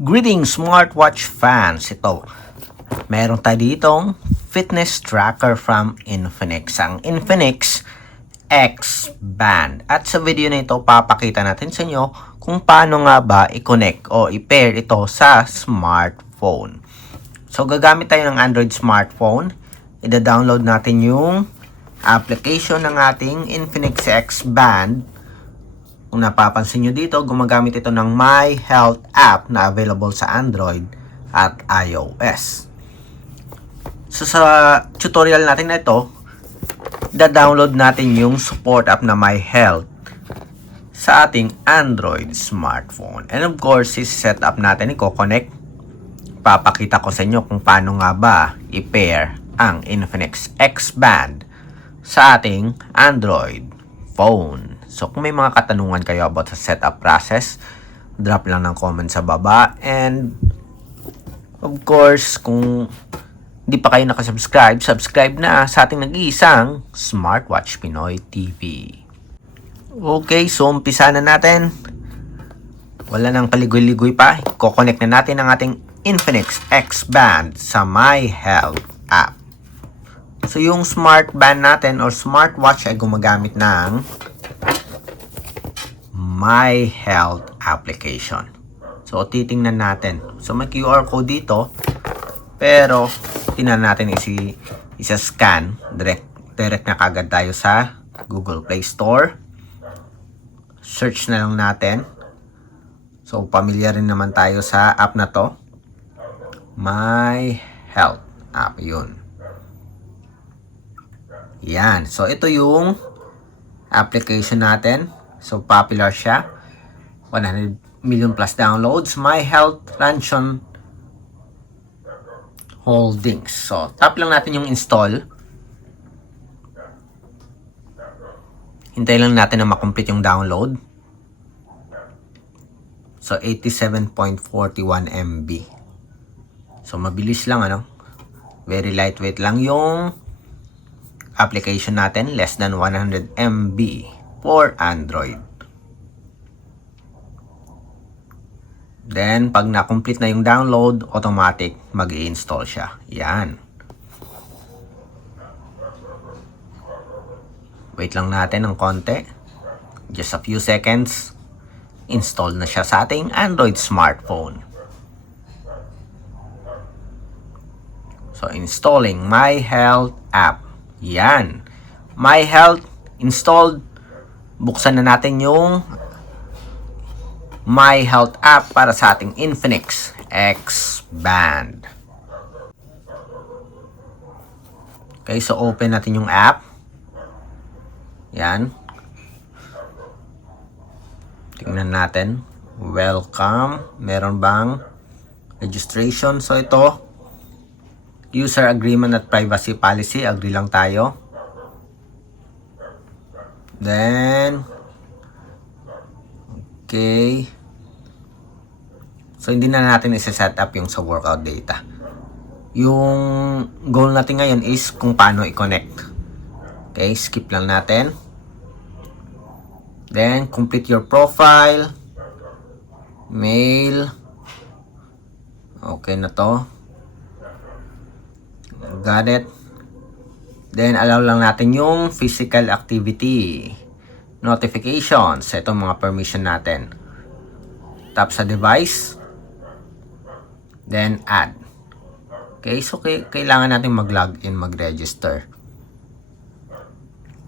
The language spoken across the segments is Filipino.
Greetings smartwatch fans! Ito, meron tayo ditong fitness tracker from Infinix. Ang Infinix X Band. At sa video na ito, papakita natin sa inyo kung paano nga ba i-connect o i-pair ito sa smartphone. So, gagamit tayo ng Android smartphone. Ida-download natin yung application ng ating Infinix X Band. Kung napapansin nyo dito, gumagamit ito ng My Health app na available sa Android at iOS. So sa tutorial natin na ito, da-download natin yung support app na My Health sa ating Android smartphone. And of course, set up natin, i-connect. Papakita ko sa inyo kung paano nga ba i-pair ang Infinix X Band sa ating Android phone. So, kung may mga katanungan kayo about sa setup process, drop lang ng comment sa baba. And, of course, kung hindi pa kayo nakasubscribe, subscribe na sa ating nag-iisang Smartwatch Pinoy TV. Okay, so umpisa na natin. Wala nang paligoy-ligoy pa. Ko-connect na natin ang ating Infinix X Band sa My Health app. So, yung smart band natin or smartwatch ay gumagamit ng My Health application. So, titingnan natin. So, may QR code dito. Pero, tingnan natin isa-scan. Direct na kagad tayo sa Google Play Store. Search na lang natin. So, pamilyar rin naman tayo sa app na to. My Health app. Yun. Yan. So, ito yung application natin. So, popular siya. 100 million plus downloads. My Health Ransom Holdings. So, tap lang natin yung install. Hintay lang natin na makomplete yung download. So, 87.41 MB. So, mabilis lang, ano? Very lightweight lang yung application natin. Less than 100 MB. For Android. Then, pag na-complete na yung download, automatic mag-i-install siya. Yan. Wait lang natin ng konti. Just a few seconds. Install na siya sa ating Android smartphone. So, installing My Health app. Yan. My Health installed. Buksan na natin yung My Health app para sa ating Infinix X Band. Okay, so open natin yung app. Yan. Tingnan natin. Welcome. Meron bang registration? So ito, user agreement at privacy policy. Agree lang tayo. Then, okay. So, hindi na natin isa-set up yung sa workout data. Yung goal natin ngayon is kung paano i-connect. Okay, skip lang natin. Then, complete your profile. Mail. Okay na to. Got it. Then, allow lang natin yung physical activity. Notifications. Ito mga permission natin. Tap sa device. Then, add. Okay, so kailangan natin mag-login, mag-register.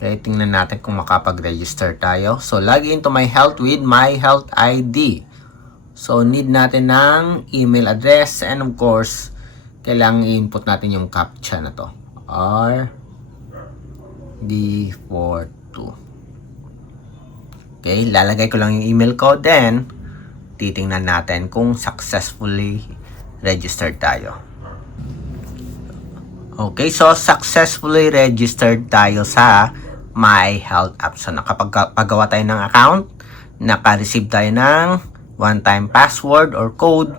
Okay, tingnan natin kung makapag-register tayo. So, log in to My Health with My Health ID. So, need natin ng email address. And of course, kailangan i-input natin yung CAPTCHA na to. D42. Okay, lalagay ko lang yung email ko. Then, titingnan natin kung successfully registered tayo. Okay, so successfully registered tayo sa My Health app. So, nakapagawa tayo ng account. Naka-receive tayo ng one-time password or code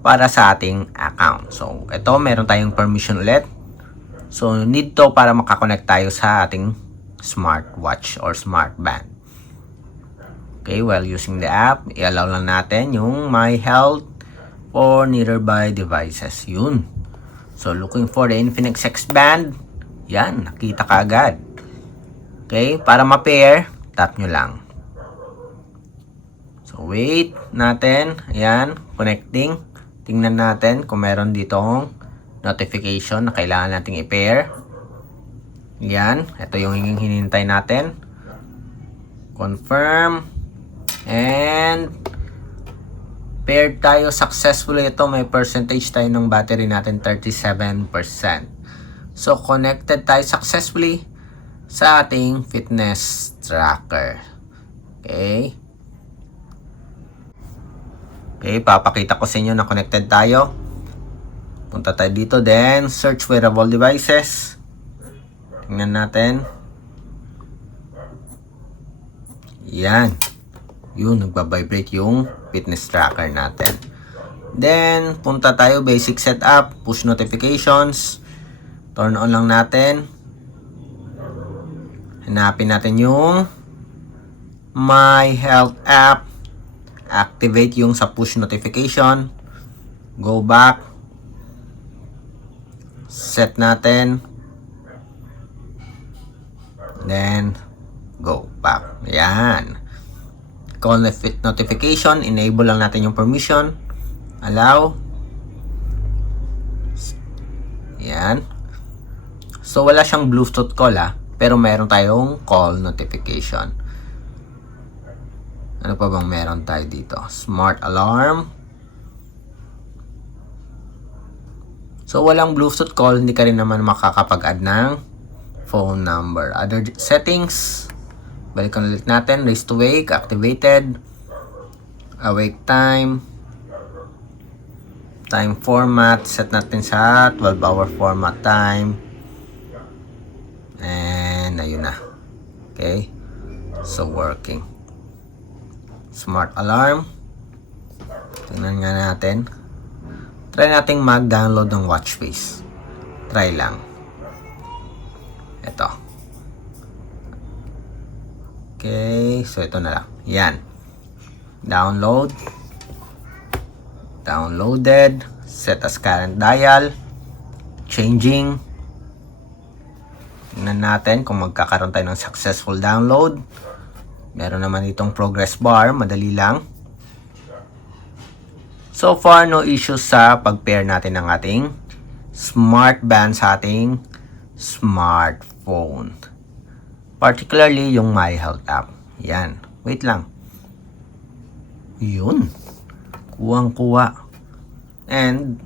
para sa ating account. So, ito, meron tayong permission ulit. So, need to para makakonect tayo sa ating smartwatch or smart band. Okay, while using the app, i-allow lang natin yung My Health for nearby devices. Yun. So, looking for the Infinix X Band. Yan, nakita ka agad. Okay, para ma-pair, tap nyo lang. So, wait natin. Ayan, connecting. Tingnan natin kung meron ditong notification na kailangan nating i-pair. Yan, ito yung hinihintay natin. Confirm. And paired tayo successfully. Ito, may percentage tayo ng battery natin, 37%. So, connected tayo successfully sa ating fitness tracker. Okay. Okay, papakita ko sa inyo na connected tayo. Punta tayo dito, then search wearable devices. Tingnan natin. Yan. Yun, nagbabibrate yung fitness tracker natin. Then, punta tayo, basic setup, push notifications. Turn on lang natin. Hanapin natin yung My Health app. Activate yung sa push notification. Go back. Set natin. Then, go back. Yan. Call notification, enable lang natin yung permission, allow. Yan. So, wala siyang Bluetooth call pero meron tayong call notification. Ano pa bang meron tayo dito? Smart alarm. So, walang Bluetooth call, hindi ka rin naman makakapag-add ng phone number. Other settings, balikan ulit natin. Raise to wake, activated. Awake time. Time format, set natin sa 12-hour format time. And, ayun na. Okay. So, working. Smart alarm. Tingnan nga natin. Try nating mag-download ng watch face. Try lang. Ito. Okay, so ito na lang. Yan. Download. Downloaded. Set as current dial. Changing. Tingnan natin kung magkakaroon tayo ng successful download. Meron naman itong progress bar. Madali lang. So far, no issues sa pag-pair natin ng ating smart band sa ating smartphone. Particularly yung My Health app. Yan. Wait lang. Yun. Kuwang-kuwa. And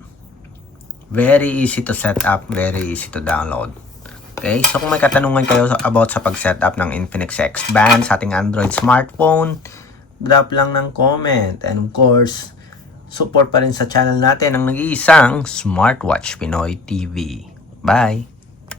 very easy to set up. Very easy to download. Okay? So kung may katanungan kayo about sa pag-set up ng Infinix X Band sa ating Android smartphone, drop lang ng comment. And of course, support pa rin sa channel natin ang nag-iisang Smartwatch Pinoy TV. Bye!